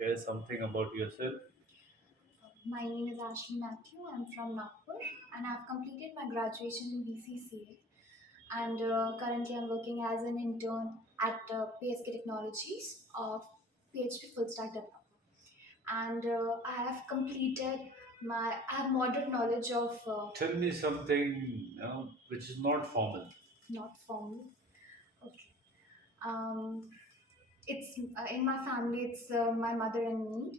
share something about yourself? My name is Ashley Mathew. I'm from Nagpur and I've completed my graduation in BCCA. And currently, I'm working as an intern at PSK Technologies of PHP full stack developer. And I have completed I have moderate knowledge of Tell me something which is not formal. not formal. Okay. Um, it's in my family. It's my mother and me,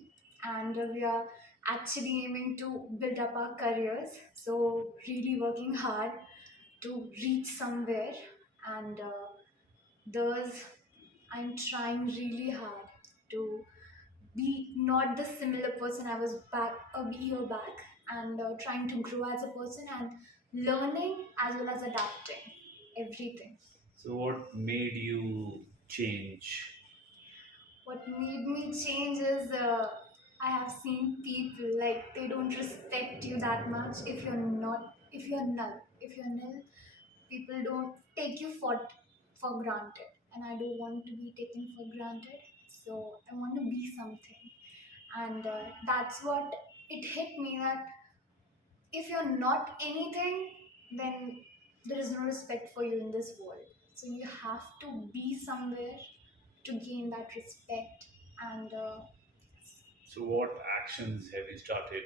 and we are actually aiming to build up our careers. So really working hard to reach somewhere, and thus I'm trying really hard to be not the similar person I was back a year back, and trying to grow as a person and learning as well as adapting everything. So, what made you change? What made me change is I have seen people like they don't respect you that much if you're null. If you're null, people don't take you for granted. And I don't want to be taken for granted. So I want to be something. And that's what it hit me that if you're not anything, then there is no respect for you in this world. So you have to be somewhere to gain that respect. And So, what actions have you started?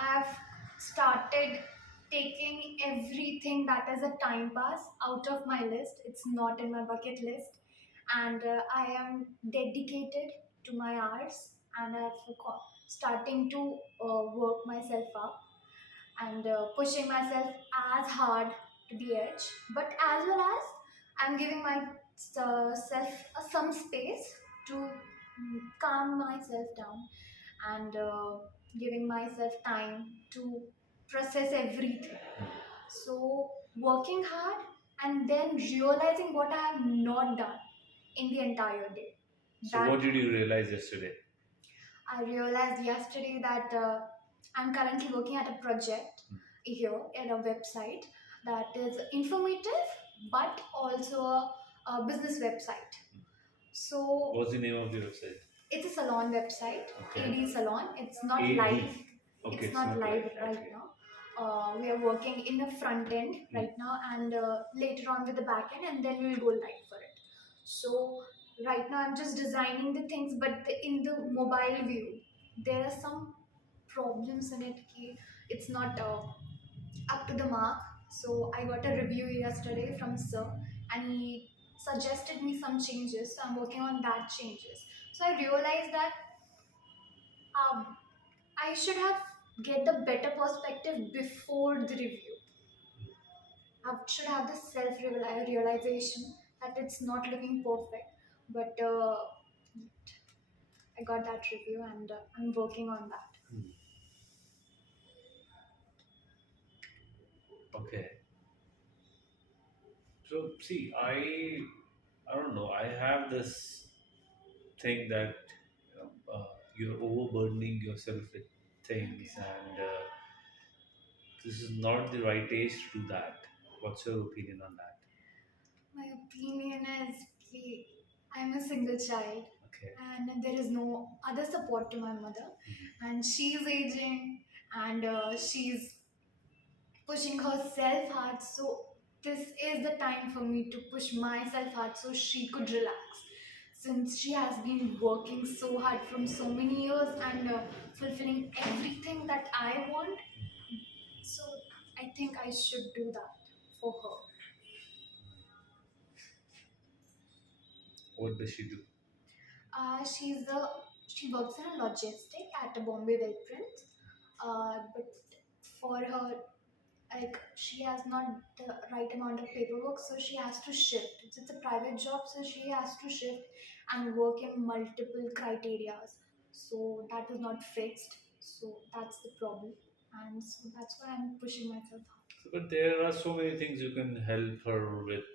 I've started taking everything that is a time pass out of my list. It's not in my bucket list. And I am dedicated to my hours and starting to work myself up and pushing myself as hard to the edge, but as well as I'm giving myself some space to calm myself down and giving myself time to process everything. So, working hard and then realizing what I have not done in the entire day. So, what That did you realize yesterday? I realized yesterday that I'm currently working at a project here at a website that is informative but also a business website. So What's the name of the website? it's a salon website, Okay. AD salon. It's not live. AD. Okay, It's it's not not live live. right Okay. now. We are working in the front end Hmm. right now, and later on with the back end, and then we'll go live for it. So right now, I'm just designing the things, but in the mobile view, there are some problems in it. It's not up to the mark. So I got a review yesterday from Sir, and he suggested me some changes. So I'm working on that changes. So I realized that um, I should have get the better perspective before the review. I should have the self realization that it's not looking perfect, but I got that review and I'm working on that. Hmm. Okay. So, see, I don't know. I have this thing that you're overburdening yourself with things, Okay. and this is not the right age to do that. What's your opinion on that? My opinion is I'm a single child Okay. and there is no other support to my mother, and she's aging and she's pushing herself hard. So this is the time for me to push myself hard so she could relax. Since she has been working so hard from so many years and fulfilling everything that I want, so I think I should do that for her. What does she do? She works in a logistic at a Bombay Well Print, but for her like she has not the right amount of paperwork, so she has to shift. It's a private job, so she has to shift and work in multiple criterias, so that is not fixed. So that's the problem, and so that's why I'm pushing myself hard. So, but there are so many things you can help her with.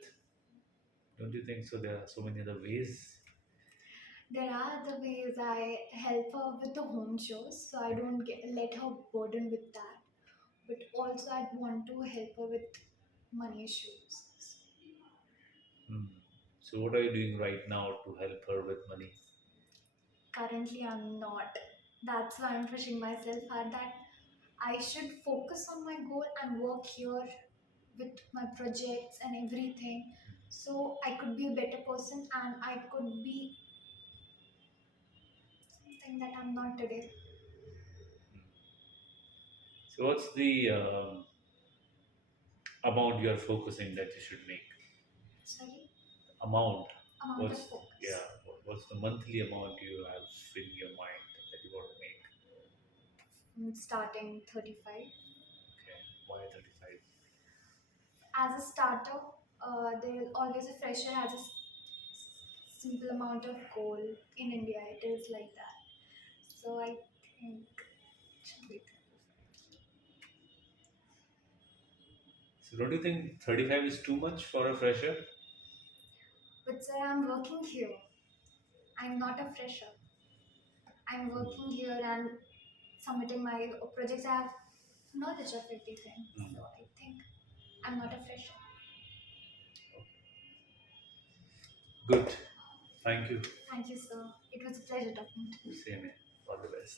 Don't you think so? There are so many other ways. There are other ways. I help her with the home chores, so I don't let her burden with that, but also I want to help her with money issues. Hmm. So, what are you doing right now to help her with money? Currently, I'm not. That's why I'm pushing myself hard that I should focus on my goal and work here with my projects and everything so I could be a better person and I could be something that I'm not today. So, what's the amount you are focusing that you should make? Sorry? Amount. Amount of What's focus. yeah? What's the monthly amount you have in your mind that you want to make? Starting 35. Okay, why 35? As a starter, there is always a fresher has a simple amount of goal. In India, it is like that. So I think it should be 35. So, don't you think 35 is too much for a fresher? But sir, I'm working here. I'm not a fresher. I'm working here and submitting my projects. I have knowledge of everything. So I think I'm not a fresher. Good. Thank you. Thank you, sir. It was a pleasure talking to you. Same here. All the best.